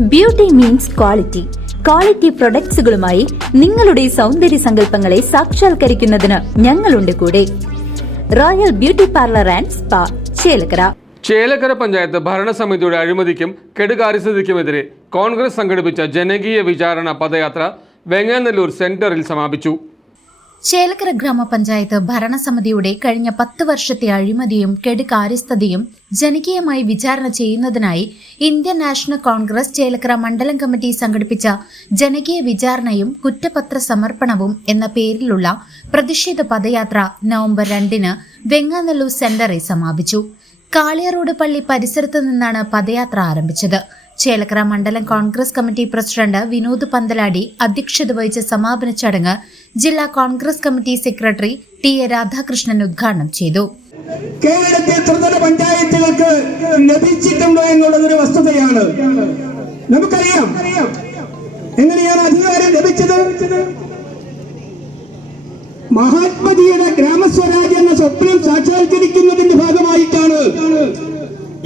Beauty means quality. Quality പ്രൊഡക്ട്സുകളുമായി നിങ്ങളുടെ സൗന്ദര്യ സങ്കല്പങ്ങളെ സാക്ഷാത്കരിക്കുന്നതിന് ഞങ്ങളുണ്ട് കൂടെ. Royal beauty parlour and spa, Chelakkara. Chelakkara panchayat ഭരണസമിതിയുടെ അഴിമതിക്കും കെടുകാര്യസ്ഥതയ്ക്കുമെതിരെ കോൺഗ്രസ് സംഘടിപ്പിച്ച ജനകീയ വിചാരണ പദയാത്ര വെങ്ങാനല്ലൂർ സെന്ററിൽ സമാപിച്ചു. ചേലക്കര ഗ്രാമപഞ്ചായത്ത് ഭരണസമിതിയുടെ കഴിഞ്ഞ 10 വർഷത്തെ അഴിമതിയും കെടുകാര്യസ്ഥതയും ജനകീയമായി വിചാരണ ചെയ്യുന്നതിനായി ഇന്ത്യൻ നാഷണൽ കോൺഗ്രസ് ചേലക്കര മണ്ഡലം കമ്മിറ്റി സംഘടിപ്പിച്ച ജനകീയ വിചാരണയും കുറ്റപത്ര സമർപ്പണവും എന്ന പേരിലുള്ള പ്രതിഷേധ പദയാത്ര നവംബർ 2 വെങ്ങാനല്ലൂർ സെന്ററിൽ സമാപിച്ചു. കാളിയാറോഡ് പള്ളി പരിസരത്ത് നിന്നാണ് പദയാത്ര ആരംഭിച്ചത്. ചേലക്കര മണ്ഡലം കോൺഗ്രസ് കമ്മിറ്റി പ്രസിഡന്റ് വിനോദ് പന്തലാടി അധ്യക്ഷത വഹിച്ച സമാപന ചടങ്ങ് ജില്ലാ Congress committee secretary T A Radhakrishnan ഉദ്ഘാടനം ചെയ്തു. കേരളത്തിൽ ത്രിതല പഞ്ചായത്തുകൾക്ക് ലഭിച്ചിട്ടുണ്ടോ എന്നുള്ളതൊരു വസ്തുതയാണ്. നമുക്കറിയാം എങ്ങനെയാണ് അധികാരം ലഭിച്ചത്. മഹാത്മജിയുടെ ഗ്രാമസ്വരാജ് എന്ന സ്വപ്നം സാക്ഷാത്കരിക്കുന്നതിന്റെ ഭാഗമായിട്ടാണ്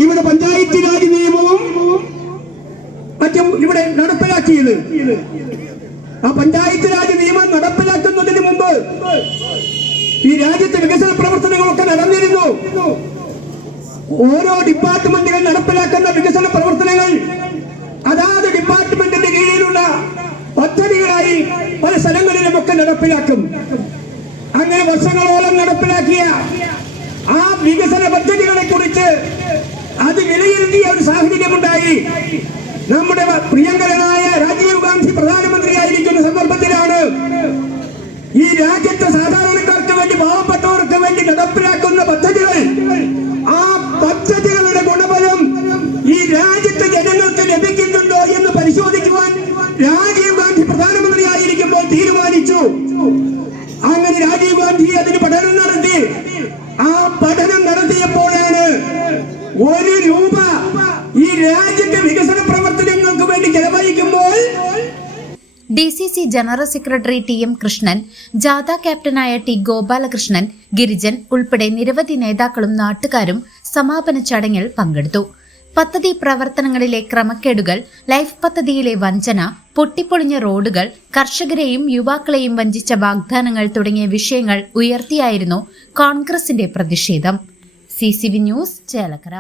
ഇവിടെ പഞ്ചായത്ത് രാജ് നിയമവും മറ്റും ഇവിടെ നടപ്പിലാക്കിയത്. ആ പഞ്ചായത്ത് രാജ് നിയമം നടപ്പിലാക്കുന്നതിന് മുമ്പ് ഈ രാജ്യത്തെ വികസന പ്രവർത്തനങ്ങളൊക്കെ നടന്നിരുന്നു. ഓരോ ഡിപ്പാർട്ട്മെന്റുകൾ നടപ്പിലാക്കുന്ന വികസന പ്രവർത്തനങ്ങൾ അതാത് ഡിപ്പാർട്ട്മെന്റിന്റെ കീഴിലുള്ള പദ്ധതികളായി പല സ്ഥലങ്ങളിലുമൊക്കെ നടപ്പിലാക്കും. അങ്ങനെ വർഷങ്ങളോളം നടപ്പിലാക്കിയ ആ വികസന പദ്ധതികളെ കുറിച്ച് അത് വിലയിരുത്തിയ ഒരു സാഹചര്യമുണ്ടായി. നമ്മുടെ പ്രിയങ്കരനായ രാജീവ് ഗാന്ധി പ്രധാനമന്ത്രിയായിരിക്കുന്ന സന്ദർഭത്തിലാണ് ഈ രാജ്യത്തെ സാധാരണക്കാർക്ക് വേണ്ടി, പാവപ്പെട്ടവർക്ക് വേണ്ടി നടപ്പിലാക്കുന്ന പദ്ധതികൾ, ആ പദ്ധതികളുടെ ഗുണഫലം ഈ രാജ്യത്തെ ജനങ്ങൾക്ക് ലഭിക്കുന്നുണ്ടോ എന്ന് പരിശോധിക്കുവാൻ രാജീവ് ഗാന്ധി പ്രധാനമന്ത്രിയായിരിക്കുമ്പോൾ തീരുമാനിച്ചു. അങ്ങനെ രാജീവ് ഗാന്ധി അതിന് പഠനം നടത്തി. ആ പഠനം നടത്തിയപ്പോഴാണ് 1 രൂപ ഈ രാജ്യത്തെ വികസന പ്രവർത്തനങ്ങൾക്ക് വേണ്ടി ചെലവഴിക്കുമ്പോൾ DCC general secretary T M Krishnan, ജാഥ ക്യാപ്റ്റനായ ടി ഗോപാലകൃഷ്ണൻ, ഗിരിജൻ ഉൾപ്പെടെ നിരവധി നേതാക്കളും നാട്ടുകാരും സമാപന ചടങ്ങിൽ പങ്കെടുത്തു. പദ്ധതി പ്രവർത്തനങ്ങളിലെ ക്രമക്കേടുകൾ, ലൈഫ് പദ്ധതിയിലെ വഞ്ചന, പൊട്ടിപ്പൊളിഞ്ഞ റോഡുകൾ, കർഷകരെയും യുവാക്കളെയും വഞ്ചിച്ച വാഗ്ദാനങ്ങൾ തുടങ്ങിയ വിഷയങ്ങൾ ഉയർത്തിയായിരുന്നു കോൺഗ്രസിന്റെ പ്രതിഷേധം. CCV news, Chelakkara.